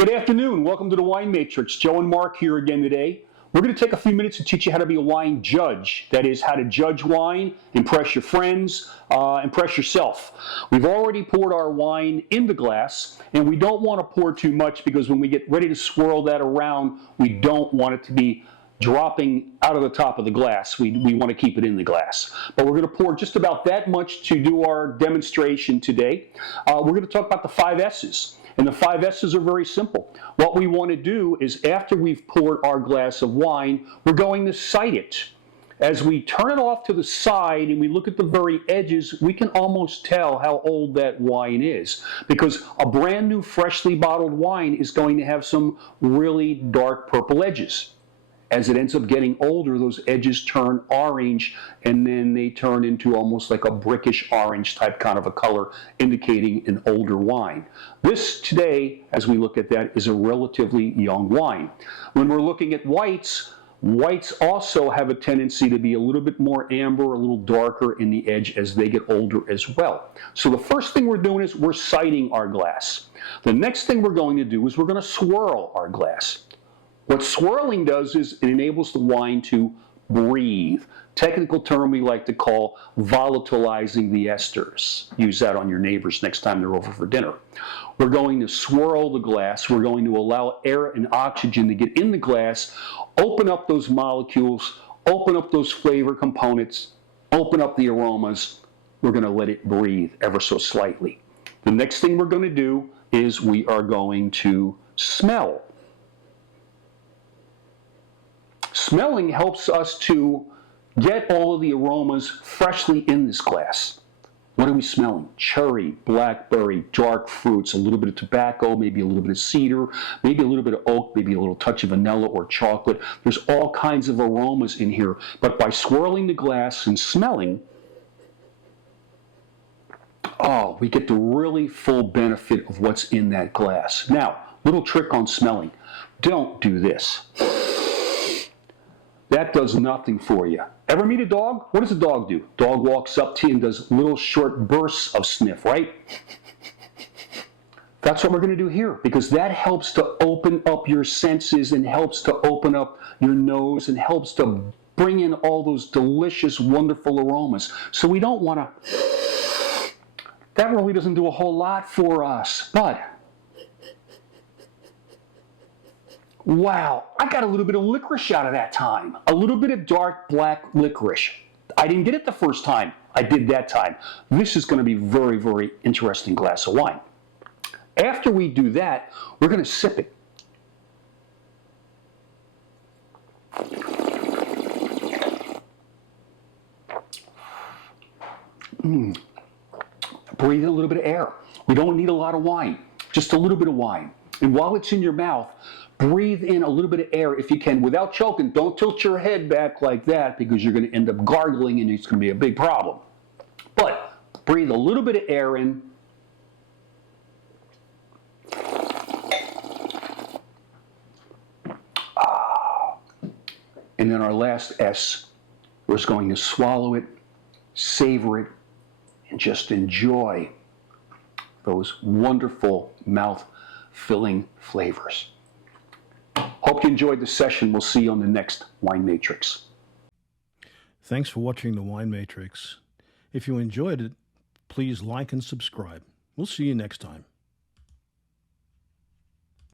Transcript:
Good afternoon. Welcome to the Wine Matrix. Joe and Mark here again today. We're going to take a few minutes to teach you how to be a wine judge. That is, how to judge wine, impress your friends, impress yourself. We've already poured our wine in the glass, and we don't want to pour too much because when we get ready to swirl that around, we don't want it to be dropping out of the top of the glass. We want to keep it in the glass. But we're going to pour just about that much to do our demonstration today. We're going to talk about the 5 S's. And the 5 S's are very simple. What we want to do is after we've poured our glass of wine, we're going to sight it. As we turn it off to the side and we look at the very edges, we can almost tell how old that wine is. Because a brand new freshly bottled wine is going to have some really dark purple edges. As it ends up getting older, those edges turn orange, and then they turn into almost like a brickish orange type kind of a color, indicating an older wine. This today, as we look at that, is a relatively young wine. When we're looking at whites, whites also have a tendency to be a little bit more amber, a little darker in the edge as they get older as well. So the first thing we're doing is we're sighting our glass. The next thing we're going to do is we're going to swirl our glass. What swirling does is it enables the wine to breathe. Technical term we like to call volatilizing the esters. Use that on your neighbors next time they're over for dinner. We're going to swirl the glass. We're going to allow air and oxygen to get in the glass, open up those molecules, open up those flavor components, open up the aromas. We're going to let it breathe ever so slightly. The next thing we're going to do is we are going to smell. Smelling helps us to get all of the aromas freshly in this glass. What are we smelling? Cherry, blackberry, dark fruits, a little bit of tobacco, maybe a little bit of cedar, maybe a little bit of oak, maybe a little touch of vanilla or chocolate. There's all kinds of aromas in here, but by swirling the glass and smelling, we get the really full benefit of what's in that glass. Now, little trick on smelling. Don't do this. That does nothing for you. Ever meet a dog? What does a dog do? Dog walks up to you and does little short bursts of sniff, right? That's what we're going to do here, because that helps to open up your senses and helps to open up your nose and helps to bring in all those delicious, wonderful aromas. So we don't want to... That really doesn't do a whole lot for us, but... Wow, I got a little bit of licorice out of that time. A little bit of dark black licorice. I didn't get it the first time. I did that time. This is going to be a very, very interesting glass of wine. After we do that, we're going to sip it. Breathe in a little bit of air. We don't need a lot of wine, just a little bit of wine. And while it's in your mouth, breathe in a little bit of air if you can without choking. Don't tilt your head back like that because you're going to end up gargling and it's going to be a big problem. But breathe a little bit of air in. And then our last S, we're just going to swallow it, savor it, and just enjoy those wonderful mouth-filling flavors. Hope you enjoyed the session. We'll see you on the next Wine Matrix. Thanks for watching the Wine Matrix. If you enjoyed it, please like and subscribe. We'll see you next time.